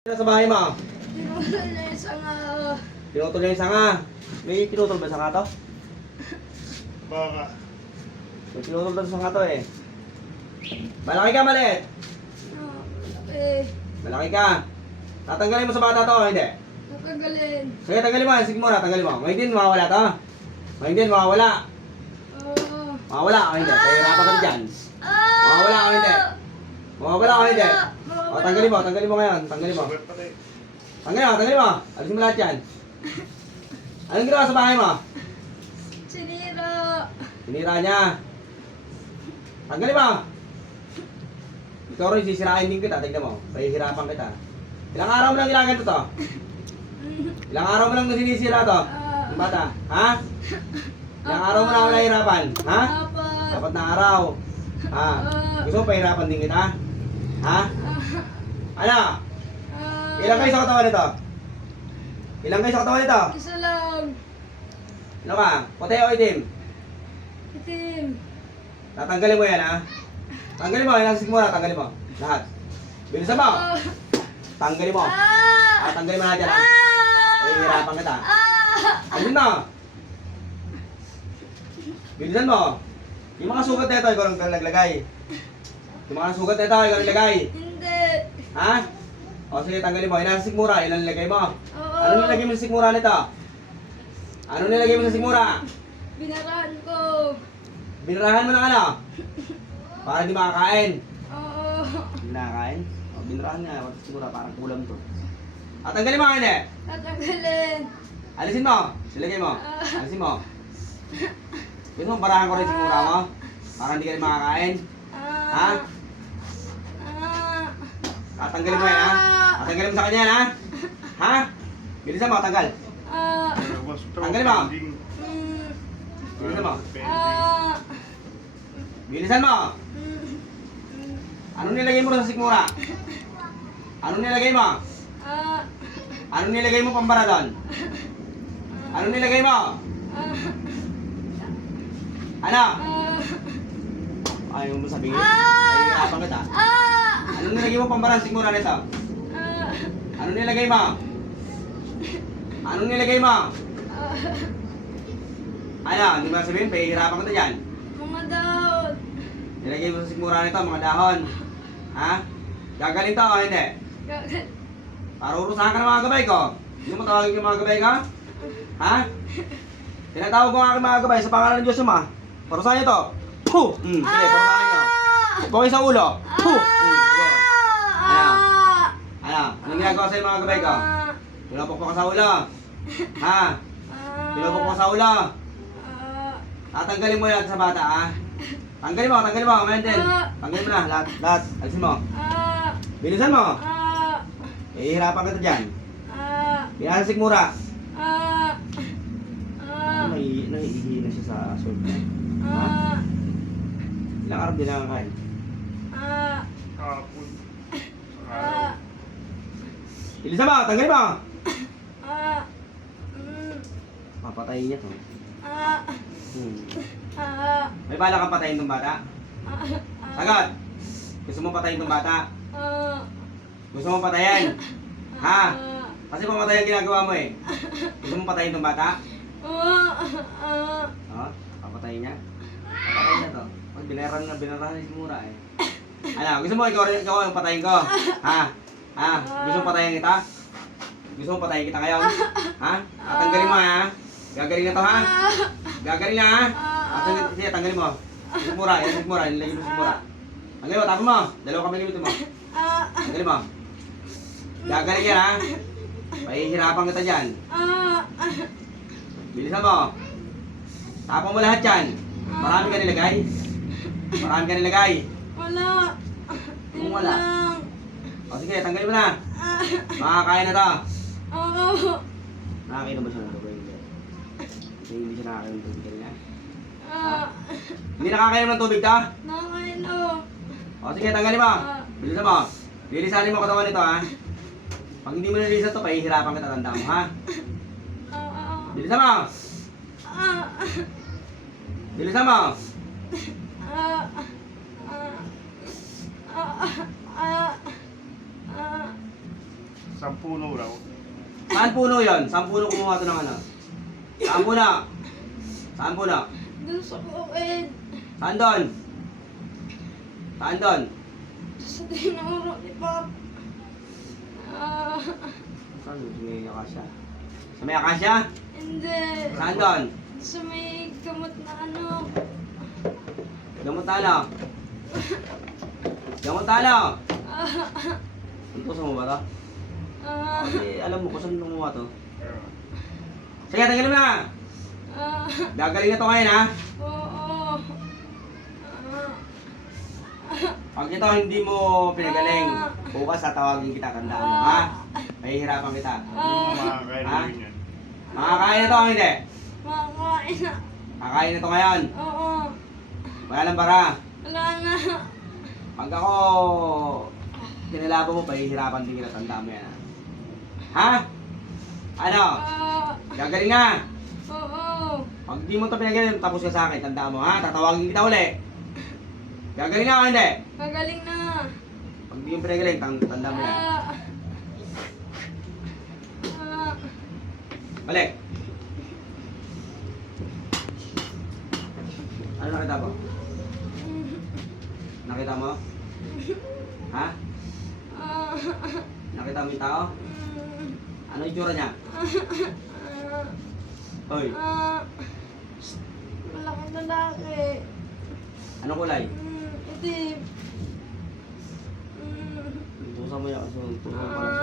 Sino sa bahay mo? Tinulol na yung sanga. Pinutol niya yung sanga. May pinutol ba sanga to? Baka. May pinutol ba sa sanga to eh? Malaki ka, maliit. Ah, eh, Malaki ka. Tatanggalin mo sa bata to, hindi? nakagalin. Sige, tanggalin mo. Sige muna, tanggalin mo. May din, mawawala to. May din, mawawala. Ah. Mawawala o hindi? Kaya hirapan ka dyan. Mawawala o hindi? Mawawala o hindi? O, tanggalin mo, tanggalin mo ngayon. Tanggalin mo. Tanggalin mo, tanggalin mo. Alisin mo lahat yan. Anong ginawa sa bahay mo? Sinira. Tinira niya. Tanggalin mo. Ikaw rin sisirain din kita. Tignan mo. Pahihirapan kita. Ilang araw mo lang ginagano to? Ilang araw mo lang na sinisira to? Ah. Ang bata. Ha? Ilang araw mo lang nahihirapan? Ha? Apat. Dapat na araw. Ha? Gusto mo pahirapan din kita? Ha? Ano? Ah. Ilang kayo sa katawan nito? Ilang kayo sa katawan nito? Isa lang. Ano ka? Puti o itim? Itim. Tatanggalin mo yan ha? Tanggalin mo. Ilang sigmura. Tanggalin mo. Lahat. Bilisan mo. Ah. Tanggalin mo. Ah. Ah, tanggalin mo lahat yan ha? Ah. Eh, hirapan kita. Ah. Ayun na. Bilisan mo. Yung mga sugat nito, ikaw lang naglagay. Yung mga sugat nito, ikaw lang naglagay. Hindi. Ha? O sige, tanggalin mo. Ilan sa sigmura? Ilan nilagay mo? Oo. Ano nilagay mo sa sigmura nito? Ano nilagay mo sa sigmura? Binarahan ko. Binarahan mo ng ano? Para di makakain. Oo. Nakakain? O, binarahan nga. Pati sigura parang kulam to. At tanggalin mo hindi. Tatanggalin. Alisin mo. Silagay mo. Alisin mo. Gusto mo barahan ko rin sigmura mo? Para hindi ka rin makakain. Ha? Ah. Ah. Tatanggalin mo yan ha? Tatanggalin mo sa kanya yan ha? Ha? Bilisan mo, tanggal. Ah. Tanggalin mo. Mm. Bilisan mo. Ah. Bilisan mo. Mm. Ano nilagay mo sa sigmura? Ano nilagay mo? Ah. Ano nilagay mo pambara doon? Ano nilagay mo? Ah. Ano? Ah. Ayaw mo sabihin? Ah! Ay, hirapan kita. Ah. Ano nilagay mo pambara sa sigmura nito? Ah. Ano nilagay mo? Ano nilagay mo? Ah. Ano? Hindi mo sabihin? Pahihirapan kita dyan. Mga daon. Nilagay mo sa sigmura nito, mga dahon. Ha? Gagaling to o hindi? Gagal. Para urusahan ka ng mga gabay ko. Hindi mo tawagin yung mga gabay ka? Ha? Tinatawag ko ang aking mga gabay sa pangalan ng Diyos Ama. Parusahan niyo to. Puh! Mm, sige, parusahan niyo. Bukay sa ulo. Puh! Mm, Ah. Ano? Anong ginagawa sa'yo mga gabay ko? Ah. Pinapok ka sa ulo. Ha? Ah. Pinapok ka sa ulo. Ah. Tatanggalin mo yan sa bata, ha? Tanggalin mo, tanggalin mo. Ngayon din. Tanggalin mo na, lahat. Lahat. Alisin mo. Ah. Bilisan mo. Ah. Ihirapan ka to dyan. Ah. Pinasasik mura. Ah. Ah. May naiihi na siya sa sword niya. Ah. Ilang araw din nakakain. Ah. Hapon. Ah. Bilisan mo, tanggalin mo. Ah. Mm. Papatayin niya to. Ah. Hmm. Ah. May bala kang patayin tong bata? Ah. Sagot! Gusto mo patayin tong bata? Ah. Gusto mo patayin? Ha? Ah. Kasi pamatay ang ginagawa mo eh. Gusto mo patayin tong bata? Ah. Ah. Ha? Papatayin niya? Papatayin niya to. Pag binaran na, binaran na Mura eh. Ano, gusto mo ikaw, ikaw ang patayin ko? Ha? Ha? Gusto mo patayin kita? Gusto mo patayin kita ngayon? Ha? Tatanggalin mo ha? Gagaling na to ha? Gagaling na ha? Ah, sige, sige, tanggalin mo. Si Mura, si Mura, nilagay mo si Mura. Tanggalin mo, tapon mo. Dalawa kami gamitin mo. Ah. Tanggalin mo. Gagaling yan ha? Pahihirapan kita dyan. Ah. Bilisan mo. Tapon mo lahat yan. Marami ka nilagay. Marami ka nilagay. Wala. Kung wala. O sige, tanggalin mo na. Ah. Makakain na to. Oo. Nakakain ba siya ng tubig? Hindi. Siya nakakain ng tubig kanina. Ah. Hindi nakakain ng tubig to? Nakaino. O sige, tanggalin mo. Bilisan mo. Lilisanin mo katawan nito ha. Pag hindi mo nililisan to, pahihirapan kita tanda mo ha. Ah. Bilisan mo. Ah. Bilisan mo. Ah. Ah. Ah. Ah. Ah. Sa puno raw. Saan puno yon? Saan puno kumuha to ng ano? Saan puno? Saan puno? Dun sa bukid. Saan doon? Saan doon? Sa tinuro ni Pop. Ah, Saan doon? Sa may akasya. Sa may akasya? hindi. Saan doon? Sa may gamot na ano. Gamot talo. Gamot talo. Ah, Tutusan mo ba to? Ah, alam mo kung saan kumuha to. Ah, Sige, tanggalin mo na. ah, Gagaling na to ngayon ha. oo. Ah, Pag ito hindi mo pinagaling, bukas tatawagin kita, tandaan mo ha. Mahihirapan kita. Makakain Ha? rin yan. Makakain na to hindi? makakain na. Kakain na to ngayon. Oo. Wala lang bara. Wala na. Pag ako kinalaban mo, pahihirapan din kita, tandaan mo yan ha. Ha? Ano? Ah, Gagaling na. oo. Pag di mo to pinagaling, tapos ka sa akin, tandaan mo ha. Tatawagin kita uli. Gagaling na o hindi? Magaling na. Pag di mo pinagaling, tand- tandaan mo yan. Ah. Ah. Balik. Ano nakita mo? Nakita mo? Ha? Ah. Nakita mo yung tao? Ano yung tsura niya? Ah. Hoy, Ah. Malaking lalaki. anong kulay? Mm, itim. Mm. Tusa mo yan. Tusa mo pala siya.